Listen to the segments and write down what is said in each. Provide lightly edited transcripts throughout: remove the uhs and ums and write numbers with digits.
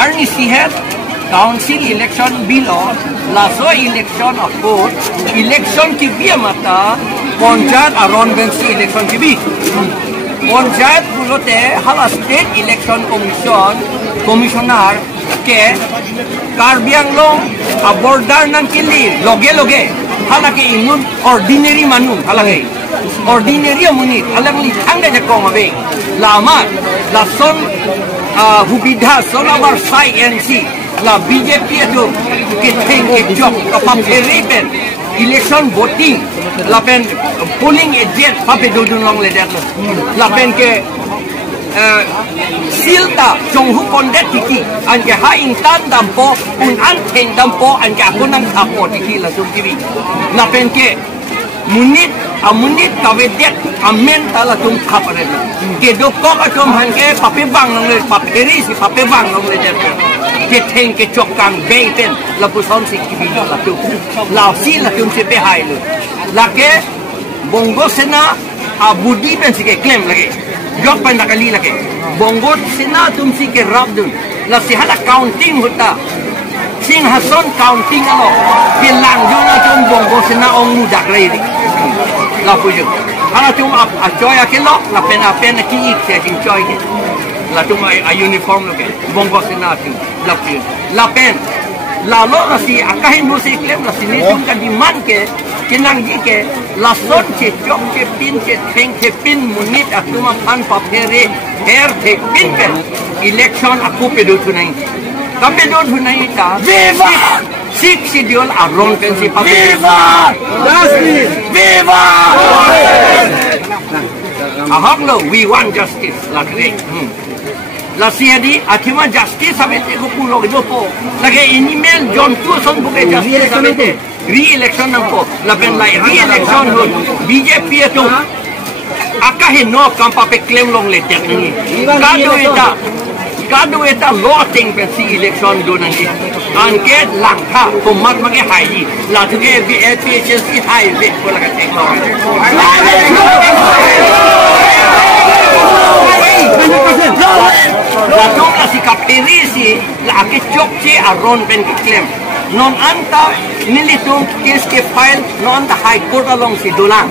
Arni sihat council election bilo laso election of court election ki biya mata panchayat aron bensi election ki bi panchayat bulote hala state election commissioner ke Karbiang long abordar nang kili loge hala ke inun ordinary manu hala ke ordinary munit hala ni thang de kong abe lama la son hubidha sonabar sai NC la BJP itu kecheng kejut kapam pen election voting la pen polling agent pape dodun long le dat la pen ke silta jonghu kondet tiki anke ha intan dampo un anteng dampo anke akunang apo tiki la sumkibi la pen ke munit kavedet amen tala tum khapare ke dokko atom hanke pape bang long le paperi si pape bang long le dat ke theng ke chokang beiten la puson si kibi la tu la si la tum se behai lu la ke bongo sena abudi pen si ke claim lagi jok pan nakali lagi bongo sena tum si ke rabdun la si hala counting hota sing hason counting alo bilang jona tum bongo sena ong mudak lai la puju hala tum a joy akelo la pena ki ke jing joy ke la tum a uniform lo ke bongo sena tum la pu la pen la lo la si akahin mo si claim la si ni tum ka demand ke kinang ji ke la son che chok che pin che theng che pin munit atuma pan papere her the pin pe election aku pedo tunai ka pedo tunai ta viva six schedule aron pen si pa viva viva aham lo we want justice la kre la siadi atima justice sabete ko pulo dopo lagi email John tu son buke justice sabete re-election nampo laben lai re-election ho BJP itu akahin no kampa pe claim long letek ni kado eta lotting pe si election do nanti anke langkha komat mage hai la tuge BPHC hai vet ko laga tek la dong la sikap perisi la ke chokche aron pen ke claim non anta nilitung case ke file non anta high court along si dolang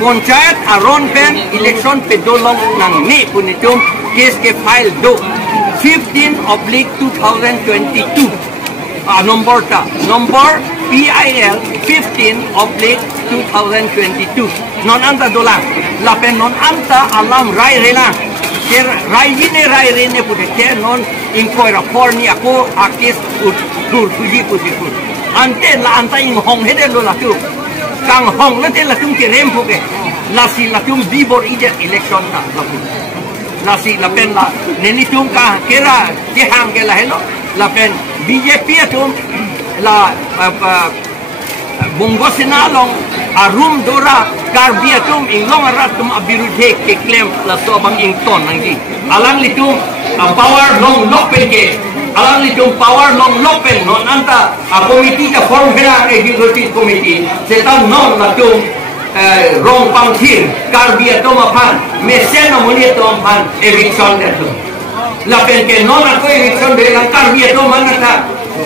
panchayat aron pen election pe dolong nang ni punitum case ke file do 15/2022 number PIL 15/2022 non anta dolang la pen non anta alam rai rela rai rene pude ke non inquire for ni ako akis dur puji ante la anta ing hong hede lo la tu kang hong la te la tum ke rem puke la si la tum bibor ide election ta la si la pen la neni tum ka kera ke hang ke la hello la pen BJP tum la bongo sinalong arum dora karbiatum inglong aratum abirudhe ke claim la sobang ington nangi alang litum power long lopen ke alang litum power long lopen non anta committee ka form hera executive committee setan non latum rong pangthir karbiatum aphan mesen amuniatum aphan eviction detu la pen ke non ako eviction de la karbiatum manata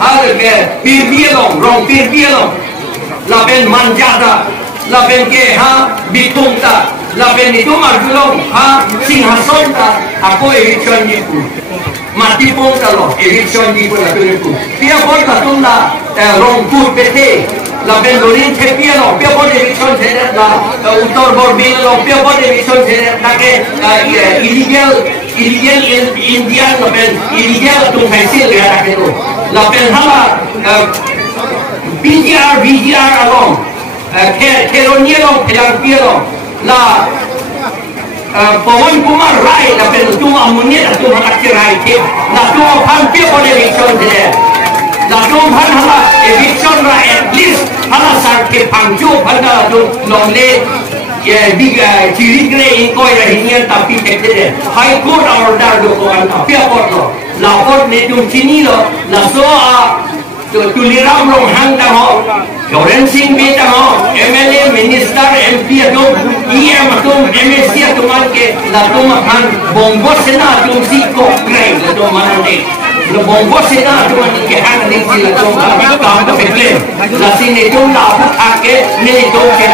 hal ke pirbielong rong pirbielong la pen manjada la pen ke ha bitungta la pen itu margulong ha singhasonta ako eviction ni ku mati pun kalau eviction ni ku la tu pia pun katunda rongpur pete la pen lorin thepia lo pia pun eviction sede la uttor borbil lo pia pun eviction sede la ke illegal Indian la pen illegal tu hasil ya la ke la pen hala BGR along Keronielong Pelarpielong la Pawan Kumar Rai la pen tu amunit tu makasih Rai ke la tu hampir pada eviction dia la tu hala eviction Rai at least hala sarke pangju pada tu longle ya biga ciri gre ingkoi ya hingga tapi tekde high court order do ko tapi apa lo la court ne tu sini lo la so tuliram rong hang ta ho Joren Singh be ta ho MLA minister MP to EM to MSC to man ke la to man bongo sena to si ko krai la to man de Lebong bos sih lah cuma ni kehan ni sih lah cuma apa kau tu fikir. Nanti ni cuma lau ake ni tu ke.